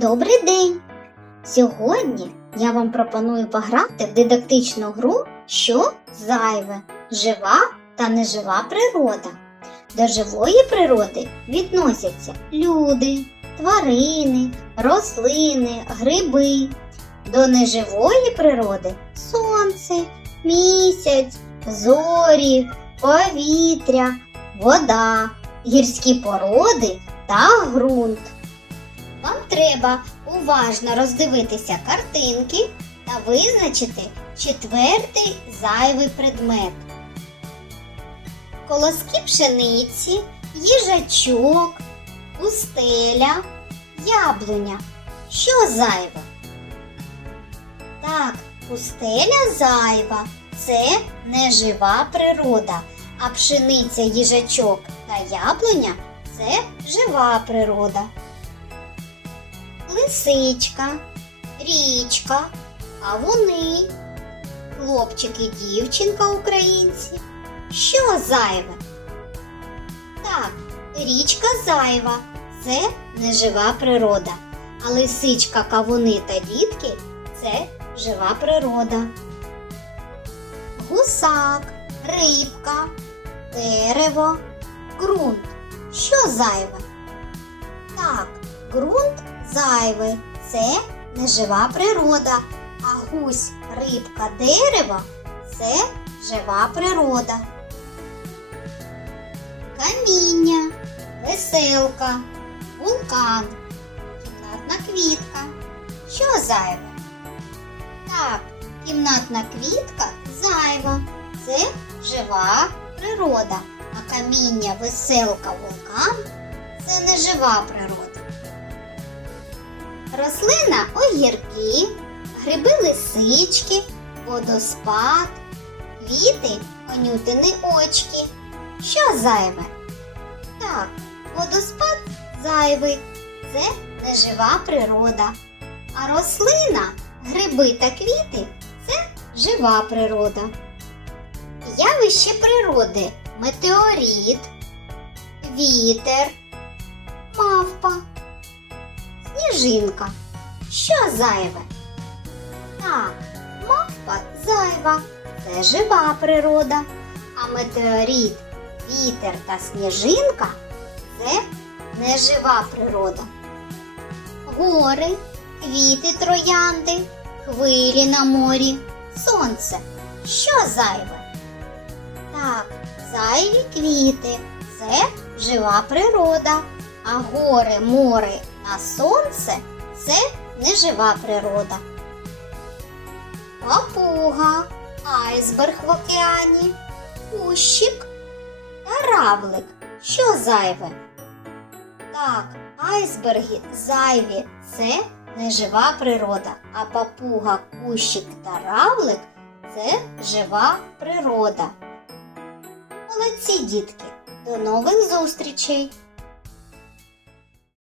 Добрий день! Сьогодні я вам пропоную пограти в дидактичну гру Що зайве? Жива та нежива природа. До живої природи відносяться люди, тварини, рослини, гриби. До неживої природи сонце, місяць, зорі, повітря, вода, гірські породи та ґрунт. Вам треба уважно роздивитися картинки та визначити четвертий зайвий предмет. Колоски пшениці, їжачок, пустеля, яблуня. Що зайве? Так, пустеля зайва це нежива природа, а пшениця, їжачок та яблуня це жива природа лисичка, річка, а вони, хлопчик і дівчинка українці. Що зайве? Так, річка зайва це нежива природа, а лисичка, кавуни та дітки це жива природа. Гусак, рибка, дерево, ґрунт. Що зайве? Так, ґрунт зайвий це нежива природа, а гусь, рибка, дерево це жива природа. Каміння, веселка, вулкан, кімнатна квітка. Що зайве? Так, кімнатна квітка зайва. Це жива природа, а каміння, веселка, вулкан це нежива природа. Рослина огірки, гриби лисички, водоспад, квіти онютини очки. Що зайве? Так, водоспад зайвий. Це нежива природа. А рослина, гриби та квіти це жива природа. Явище природи метеорит, вітер, мавпа. Сніжинка. Що зайве? Так, мавпа зайва. Це жива природа. А метеорит, вітер та сніжинка це нежива природа. Гори, квіти троянди, хвилі на морі, сонце. Що зайве? Так, зайві квіти це жива природа. А гори, море а сонце це нежива природа. Папуга, айсберг в океані, кущик та равлик. Що зайве? Так, айсберги зайві це нежива природа, а папуга, кущик та равлик це жива природа. Молодці, дітки! До нових зустрічей!